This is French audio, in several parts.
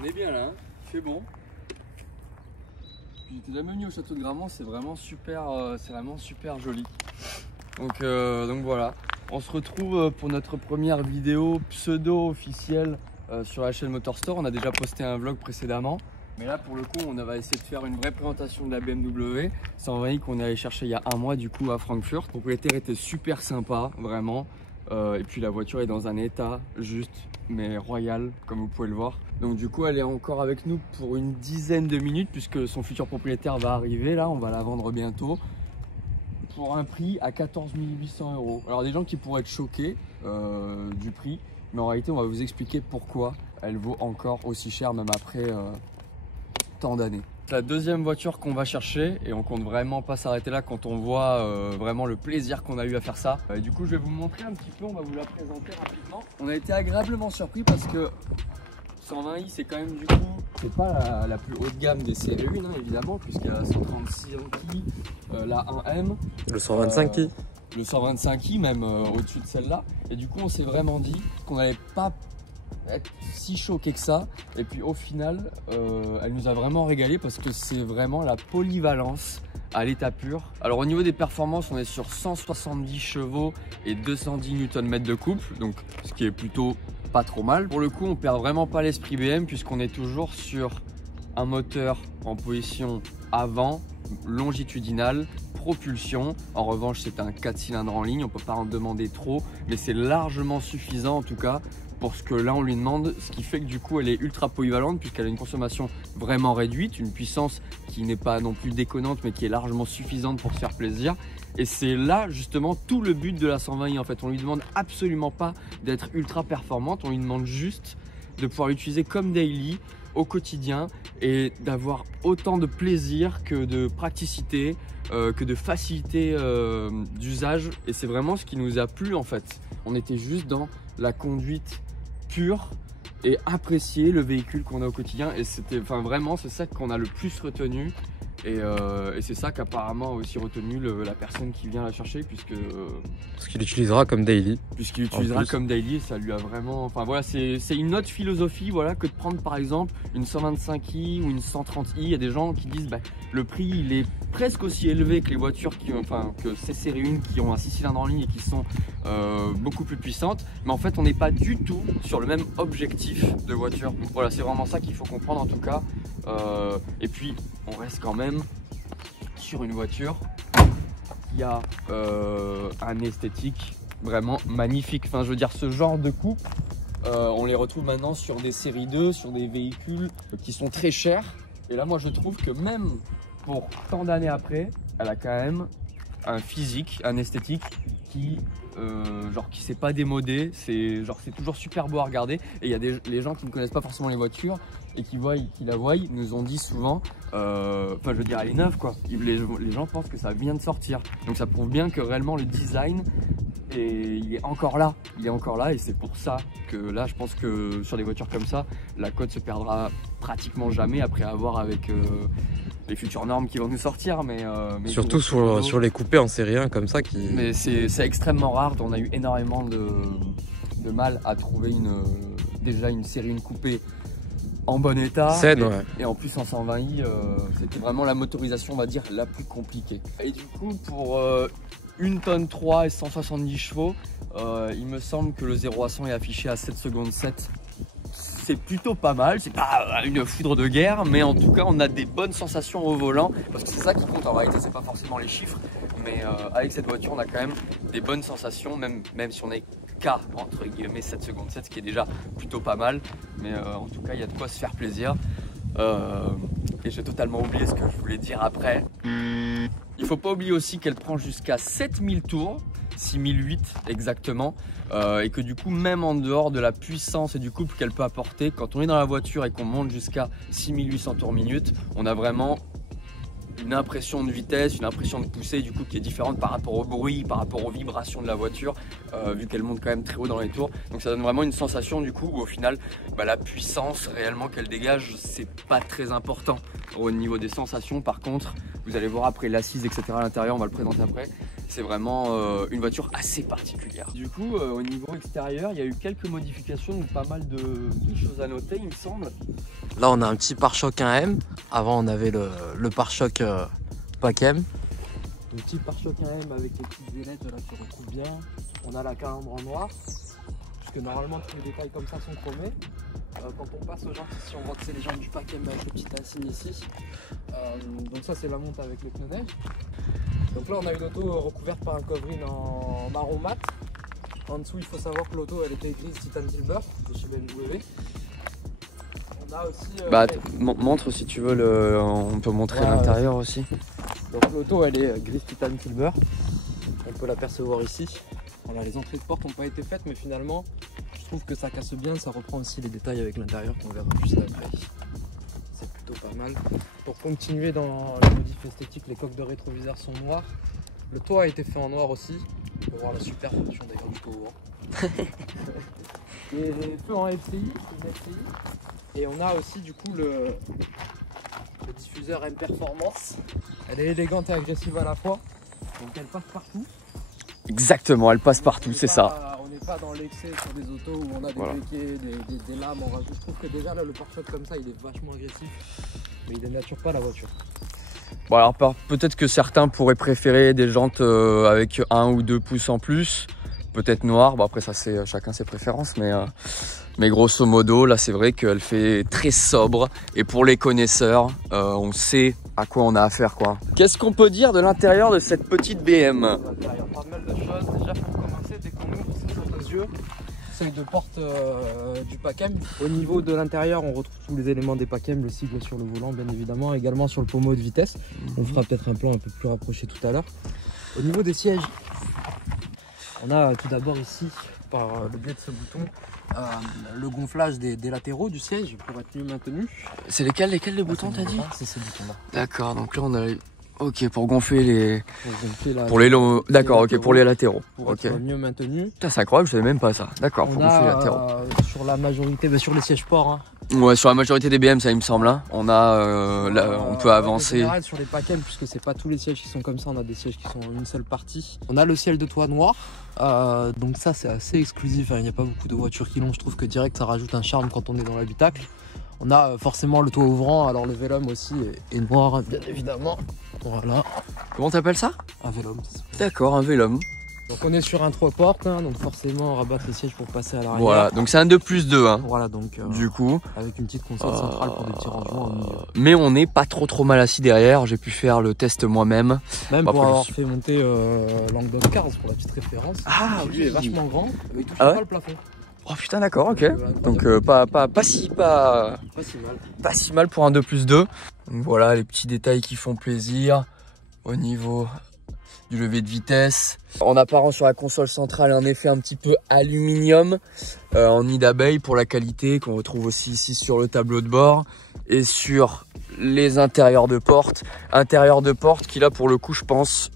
On est bien là, hein, il fait bon. J'étais jamais venu au château de Grammont, c'est vraiment super joli. Donc voilà, on se retrouve pour notre première vidéo pseudo officielle sur la chaîne Motorstore. On a déjà posté un vlog précédemment, mais là pour le coup on va essayer de faire une vraie présentation de la BMW 120i qu'on est allé chercher il y a un mois du coup à Francfort. Le propriétaire était super sympa, vraiment. Et puis la voiture est dans un état juste mais royal comme vous pouvez le voir. Donc du coup elle est encore avec nous pour une dizaine de minutes puisque son futur propriétaire va arriver là, on va la vendre bientôt pour un prix à 14 800 €. Alors des gens qui pourraient être choqués du prix, mais en réalité on va vous expliquer pourquoi elle vaut encore aussi cher même après tant d'années. C'est la deuxième voiture qu'on va chercher et on compte vraiment pas s'arrêter là quand on voit vraiment le plaisir qu'on a eu à faire ça. Et du coup je vais vous montrer un petit peu, on va vous la présenter rapidement. On a été agréablement surpris parce que 120i c'est quand même du coup, c'est pas la plus haute gamme des séries 1 hein, évidemment, puisqu'il y a 136i, la 1M, le 125i. Le 125i même au-dessus de celle-là. Et du coup on s'est vraiment dit qu'on n'allait pas être si choqué que ça, et puis au final elle nous a vraiment régalé parce que c'est vraiment la polyvalence à l'état pur. Alors au niveau des performances on est sur 170 chevaux et 210 Nm de couple, donc ce qui est plutôt pas trop mal. Pour le coup on perd vraiment pas l'esprit BM puisqu'on est toujours sur un moteur en position avant, longitudinale, propulsion. En revanche c'est un 4 cylindres en ligne, on peut pas en demander trop, mais c'est largement suffisant en tout cas pour ce que là on lui demande, ce qui fait que du coup elle est ultra polyvalente puisqu'elle a une consommation vraiment réduite, une puissance qui n'est pas non plus déconnante mais qui est largement suffisante pour se faire plaisir. Et c'est là justement tout le but de la 120i en fait. On lui demande absolument pas d'être ultra performante, on lui demande juste de pouvoir l'utiliser comme daily au quotidien et d'avoir autant de plaisir que de praticité, que de facilité d'usage. Et c'est vraiment ce qui nous a plu en fait. On était juste dans la conduite pure et apprécier le véhicule qu'on a au quotidien, et c'était vraiment c'est ça qu'on a le plus retenu. Et c'est ça qu'apparemment a aussi retenu la personne qui vient la chercher parce qu'il utilisera comme daily. Puisqu'il utilisera comme daily, et ça lui a vraiment... Enfin voilà, c'est une autre philosophie voilà, que de prendre par exemple une 125i ou une 130i. Il y a des gens qui disent bah, le prix il est presque aussi élevé que les voitures que ces séries 1 qui ont un 6 cylindres en ligne et qui sont beaucoup plus puissantes. Mais en fait on n'est pas du tout sur le même objectif de voiture. Donc voilà, c'est vraiment ça qu'il faut comprendre en tout cas. Et puis on reste quand même sur une voiture qui a un esthétique vraiment magnifique. Enfin, je veux dire, ce genre de coupe, on les retrouve maintenant sur des séries 2, sur des véhicules qui sont très chers. Et là, moi, je trouve que même pour tant d'années après, elle a quand même un physique, un esthétique qui qui s'est pas démodé. C'est toujours super beau à regarder. Et il y a les gens qui ne connaissent pas forcément les voitures et qui la voient, nous ont dit souvent, enfin je veux dire elle est neuve quoi. Les gens pensent que ça vient de sortir. Donc ça prouve bien que réellement le design il est encore là. Il est encore là et c'est pour ça que là je pense que sur des voitures comme ça, la cote se perdra pratiquement jamais après avoir avec les futures normes qui vont nous sortir, mais surtout sur les coupés en série 1 comme ça qui... Mais c'est extrêmement rare. On a eu énormément de mal à trouver déjà une série 1 coupée en bon état, saine, ouais. Et en plus en 120i c'était vraiment la motorisation on va dire la plus compliquée. Et du coup pour 1 tonne 3 et 170 chevaux, il me semble que le 0 à 100 est affiché à 7 secondes 7. C'est plutôt pas mal, c'est pas une foudre de guerre, mais en tout cas on a des bonnes sensations au volant, parce que c'est ça qui compte en réalité, c'est pas forcément les chiffres, mais avec cette voiture on a quand même des bonnes sensations, même si on est qu'à entre guillemets 7 secondes 7, ce qui est déjà plutôt pas mal, mais en tout cas il y a de quoi se faire plaisir. Et j'ai totalement oublié ce que je voulais dire après. Il faut pas oublier aussi qu'elle prend jusqu'à 7000 tours, 6008 exactement, et que du coup même en dehors de la puissance et du couple qu'elle peut apporter, quand on est dans la voiture et qu'on monte jusqu'à 6800 tours minute, on a vraiment une impression de vitesse, une impression de poussée du coup qui est différente par rapport au bruit, par rapport aux vibrations de la voiture, vu qu'elle monte quand même très haut dans les tours. Donc ça donne vraiment une sensation du coup où au final la puissance réellement qu'elle dégage c'est pas très important au niveau des sensations. Par contre vous allez voir après l'assise etc à l'intérieur, on va le présenter après, C'est vraiment une voiture assez particulière. Du coup, au niveau extérieur, il y a eu quelques modifications, donc pas mal de choses à noter, il me semble. Là, on a un petit pare-choc 1M. Avant, on avait le pare-choc pack M. Le petit pare-choc 1M avec les petites ailettes là qui recouvrent bien. On a la calandre en noir. Parce que normalement, tous les détails comme ça sont chromés. Quand on passe aux jantes ici, on voit que c'est les jantes du pack M avec le petit insigne ici. Donc ça, c'est la monte avec le pneu neige. Donc là, on a une auto recouverte par un covering en marron mat. En dessous, il faut savoir que l'auto, elle était grise Titan Silver de chez BMW. On a aussi... montre si tu veux, on peut montrer l'intérieur aussi. Donc l'auto, elle est grise Titan Silver. On peut l'apercevoir ici. Voilà, les entrées de porte n'ont pas été faites, mais finalement, je trouve que ça casse bien. Ça reprend aussi les détails avec l'intérieur qu'on verra juste après. C'est plutôt pas mal. Pour continuer dans le modif esthétique, les coques de rétroviseur sont noires. Le toit a été fait en noir aussi. On peut voir la superposition d'ailleurs du toit. Les feux en FCI, une FCI. Et on a aussi du coup le diffuseur M Performance. Elle est élégante et agressive à la fois. Donc elle passe partout. Exactement, elle passe partout, c'est ça. On n'est pas dans l'excès sur des autos où on a des béquets, des lames en rajout. Je trouve que déjà là le pare-choc comme ça il est vachement agressif. Mais il dénature pas la voiture. Bon alors peut-être que certains pourraient préférer des jantes avec 1 ou 2 pouces en plus. Peut-être noir, bon après ça c'est chacun ses préférences, mais grosso modo là c'est vrai qu'elle fait très sobre et pour les connaisseurs on sait à quoi on a affaire quoi. Qu'est-ce qu'on peut dire de l'intérieur de cette petite BM? L'intérieur, pas mal de choses. Déjà pour commencer, dès qu'on ouvre ça sur nos yeux, c'est de porte du pack M. Au niveau de l'intérieur, on retrouve tous les éléments des pack M, le sigle sur le volant bien évidemment, également sur le pommeau de vitesse. On fera peut-être un plan un peu plus rapproché tout à l'heure. Au niveau des sièges, on a tout d'abord ici, par le biais de ce bouton, le gonflage des latéraux du siège pour être mieux maintenu. C'est lesquels les boutons t'as dit? C'est ces boutons-là. D'accord, donc là on a... Ok, pour gonfler les... Pour les longs... D'accord, ok, pour les latéraux. Pour être mieux maintenu. Putain, c'est incroyable, je savais même pas ça. D'accord, pour gonfler les latéraux. Sur la majorité, sur les sièges ports. Hein. Ouais, sur la majorité des BM, ça il me semble. Hein. On a, on peut avancer. En général, sur les pack M, puisque c'est pas tous les sièges qui sont comme ça, on a des sièges qui sont une seule partie. On a le ciel de toit noir, donc ça c'est assez exclusif. Il n'y a pas beaucoup de voitures qui l'ont. Je trouve que direct ça rajoute un charme quand on est dans l'habitacle. On a forcément le toit ouvrant, alors le Vélum aussi est noir, hein, bien évidemment. Voilà. Comment t'appelles ça? Un Vélum. D'accord, un Vélum. Donc on est sur un 3 portes, hein, donc forcément on rabatte les sièges pour passer à l'arrière. Voilà, donc c'est un 2+2. Hein. Voilà, donc du coup, avec une petite console centrale pour des petits rangements au milieu. Mais on n'est pas trop mal assis derrière, j'ai pu faire le test moi-même. Même pour avoir fait monter Langdon Cars pour la petite référence. Ah lui est vachement grand, mais il touche pas le plafond. Oh putain d'accord, ok. Donc pas si mal pour un 2+2. Donc voilà les petits détails qui font plaisir au niveau du lever de vitesse. En apparence sur la console centrale un effet un petit peu aluminium en nid d'abeille pour la qualité qu'on retrouve aussi ici sur le tableau de bord et sur les intérieurs de porte. Intérieurs de porte qui là pour le coup je pense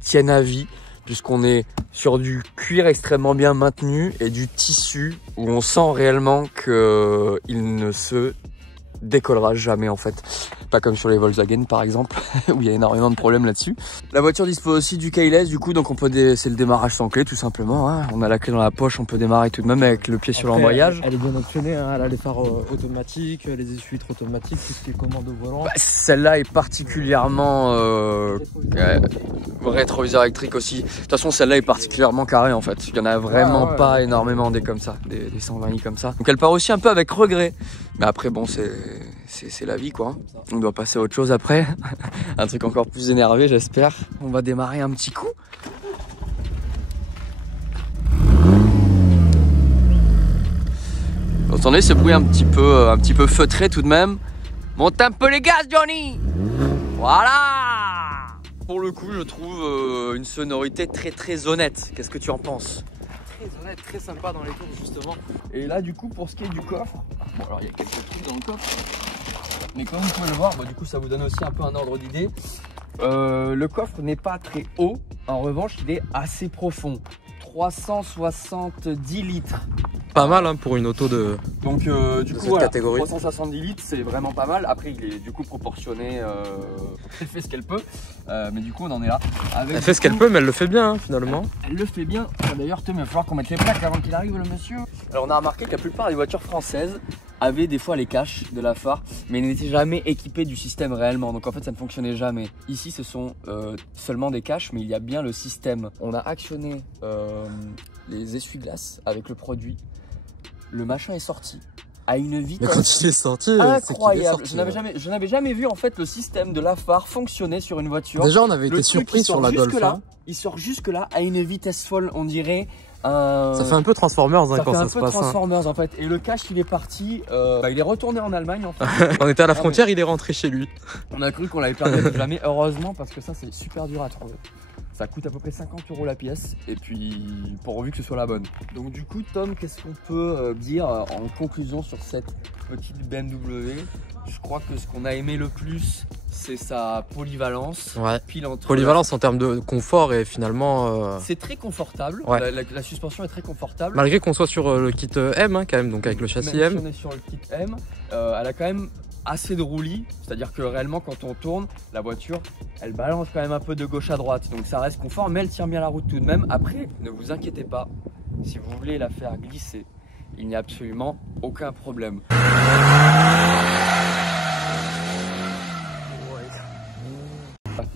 tiennent à vie puisqu'on est sur du cuir extrêmement bien maintenu et du tissu où on sent réellement qu'il ne se décollera jamais en fait. Pas comme sur les Volkswagen par exemple où il y a énormément de problèmes là-dessus. La voiture dispose aussi du keyless du coup donc on peut c'est le démarrage sans clé tout simplement. Hein. On a la clé dans la poche, on peut démarrer tout de même avec le pied sur l'embrayage. Elle est bien optionnée, hein. Elle a les phares automatiques, les essuie-vitres automatiques, tout ce qui est commande au volant. Celle-là est particulièrement rétroviseur électrique aussi. De toute façon celle-là est particulièrement carrée en fait. Il n'y en a vraiment pas énormément des comme ça, des 120i comme ça. Donc elle part aussi un peu avec regret. Mais après bon c'est la vie quoi. On doit passer à autre chose après. Un truc encore plus énervé j'espère. On va démarrer un petit coup. Vous entendez ce bruit un petit peu feutré tout de même. Monte un peu les gaz Johnny. Voilà. Pour le coup je trouve une sonorité très honnête. Qu'est-ce que tu en penses? Très honnête, très sympa dans les tours justement. Et là du coup pour ce qui est du coffre, bon alors il y a quelques trucs dans le coffre, mais comme vous pouvez le voir, du coup ça vous donne aussi un peu un ordre d'idée. Le coffre n'est pas très haut, en revanche il est assez profond. 370 litres pas mal hein, pour une auto de. Donc du coup cette voilà, catégorie. 370 litres c'est vraiment pas mal. Après il est du coup proportionné, elle fait ce qu'elle peut, mais du coup on en est là. Avec, Elle fait ce qu'elle peut mais elle le fait bien hein, finalement. Elle le fait bien. D'ailleurs Tom, il va falloir qu'on mette les plaques avant qu'il arrive le monsieur. Alors on a remarqué que la plupart des voitures françaises avaient des fois les caches de la phare, mais n'étaient jamais équipées du système réellement. Donc en fait ça ne fonctionnait jamais. Ici ce sont seulement des caches, mais il y a bien le système. On a actionné les essuie-glaces avec le produit. Le machin est sorti à une vitesse Mais quand il est sorti, incroyable. c'est qu'il est sorti, Je n'avais jamais vu en fait le système de la phare fonctionner sur une voiture. Déjà on avait Le été truc, surpris sur la Golf. là, il sort jusque là à une vitesse folle, on dirait. Ça fait un peu Transformers hein, quand ça se passe. Transformers en fait. Et le cash il est parti, il est retourné en Allemagne en fait. On était à la frontière, il est rentré chez lui. On a cru qu'on l'avait perdu à jamais, heureusement, parce que ça c'est super dur à trouver. Ça coûte à peu près 50 € la pièce, et puis pourvu que ce soit la bonne. Donc du coup Tom, qu'est-ce qu'on peut dire en conclusion sur cette petite BMW? Je crois que ce qu'on a aimé le plus, c'est sa polyvalence. Ouais. Pile entre Polyvalence en termes de confort et finalement. C'est très confortable, Ouais. la suspension est très confortable. Malgré qu'on soit sur le kit M hein, quand même, donc avec le châssis Même si M. on est sur le kit M, elle a quand même assez de roulis, c'est-à-dire que réellement quand on tourne, la voiture, elle balance quand même un peu de gauche à droite, donc ça reste confort, mais elle tient bien la route tout de même. Après, ne vous inquiétez pas, si vous voulez la faire glisser, il n'y a absolument aucun problème.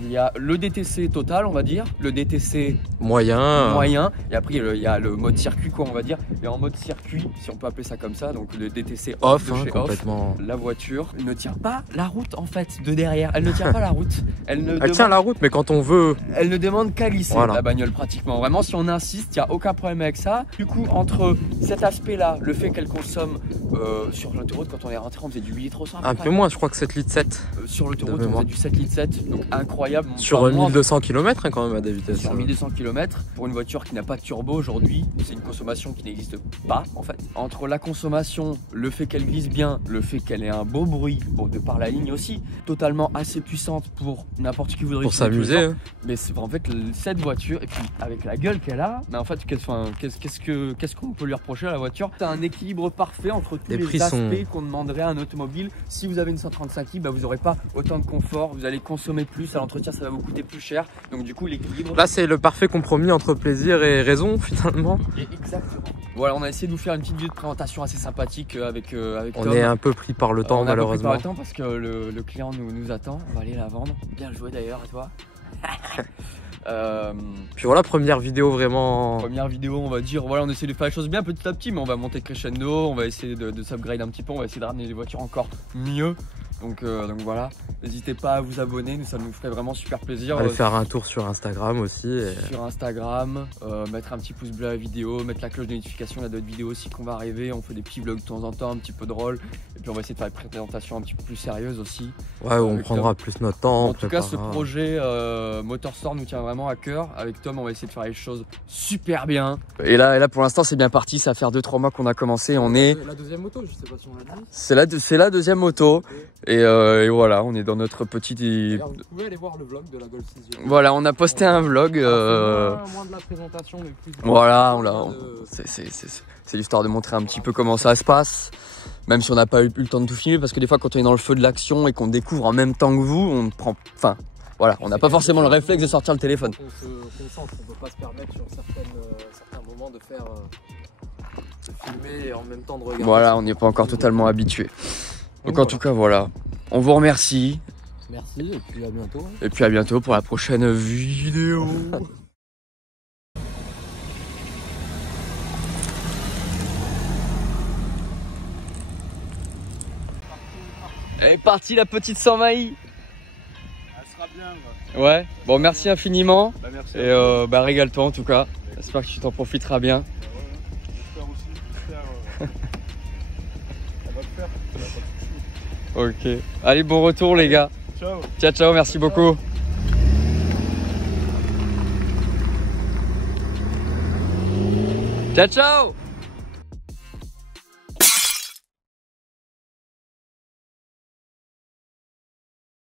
Il y a le DTC total, on va dire, le DTC moyen, et après il y a le mode circuit quoi, on va dire. Et en mode circuit, si on peut appeler ça comme ça, donc le DTC Off, de hein, chez complètement. Off, la voiture ne tient pas la route en fait de derrière. Elle ne tient pas la route. Elle tient la route, mais quand on veut. Elle ne demande qu'à glisser Voilà. la bagnole pratiquement. Vraiment, si on insiste, il n'y a aucun problème avec ça. Du coup, entre cet aspect-là, le fait qu'elle consomme sur l'autoroute, quand on est rentré, on faisait du 8 litres au 100. Un peu moins, je crois que 7 litres 7. Sur l'autoroute, de on mémoire. faisait du 7 litres 7, donc incroyable. Sur Enfin, moi, 1200 km hein, quand même à des vitesses. sur 1200 km, pour une voiture qui n'a pas de turbo aujourd'hui, c'est une consommation qui n'existe pas en fait. Entre la consommation, le fait qu'elle glisse bien, le fait qu'elle ait un beau bruit, bon, de par la ligne aussi, totalement assez puissante pour n'importe qui voudrait Pour utiliser tous les s'amuser. jours. Hein. Mais c'est en fait cette voiture, et puis avec la gueule qu'elle a, mais en fait qu'est-ce qu'on peut lui reprocher à la voiture? C'est un équilibre parfait entre tous Les les prix aspects sont- qu'on demanderait à un automobile. Si vous avez une 135i, bah, vous n'aurez pas autant de confort, vous allez consommer plus, à l'entretien ça va vous coûter plus cher, donc du coup l'équilibre. Là, c'est le parfait compromis entre plaisir et raison finalement. Exactement. Voilà, on a essayé de vous faire une petite vidéo de présentation assez sympathique avec On Tom. est un peu pris par le temps On a pas pris par malheureusement. le temps parce que le client nous attend. On va aller la vendre. Bien joué d'ailleurs à toi. Puis voilà, première vidéo vraiment. Première vidéo, on va dire, voilà, on essaie de faire les choses bien petit à petit, mais on va monter crescendo, on va essayer de s'upgrade un petit peu, on va essayer de ramener les voitures encore mieux. Donc voilà, n'hésitez pas à vous abonner, ça nous ferait vraiment super plaisir. Aller faire un tour sur Instagram aussi. Et... Sur Instagram, mettre un petit pouce bleu à la vidéo, mettre la cloche de notification, là d'autres vidéos aussi qu'on va arriver, on fait des petits vlogs de temps en temps, un petit peu drôles, et puis on va essayer de faire des présentations un petit peu plus sérieuses aussi. Ouais, on Avec prendra Tom. plus notre temps. En tout cas, ce préparera. projet Motorstorm nous tient vraiment à cœur. Avec Tom, on va essayer de faire les choses super bien. Et là pour l'instant, c'est bien parti. Ça fait 2-3 mois qu'on a commencé. On est, La deuxième moto, je sais pas si on l'a dit. c'est la deuxième moto. Et voilà, on est dans notre petite. D'ailleurs, vous pouvez aller voir le vlog de la Golf 6. Voilà, on a posté un vlog. Moins de la présentation, mais plus. Voilà, on l'a. de- C'est l'histoire de montrer un petit peu comment ça se passe. Même si on n'a pas eu le temps de tout filmer, parce que des fois, quand on est dans le feu de l'action et qu'on découvre en même temps que vous, on prend. Enfin, voilà, on n'a pas forcément le réflexe de sortir le téléphone. On se concentre, on peut pas se permettre sur certains moments de faire. De filmer et en même temps de regarder. Voilà, on n'y est pas encore totalement habitué. Donc en tout cas, voilà. On vous remercie. Merci et puis à bientôt. Et puis à bientôt pour la prochaine vidéo. Elle est partie la petite 120i. Elle sera bien. Ouais. Bon, merci infiniment. Bah, merci. Et régale-toi en tout cas. J'espère que tu t'en profiteras bien. J'espère aussi. J'espère. On va le faire. Ça va pas de soucis. Ok. Allez, bon retour les gars. Ciao. Ciao, ciao, merci beaucoup. Ciao, ciao.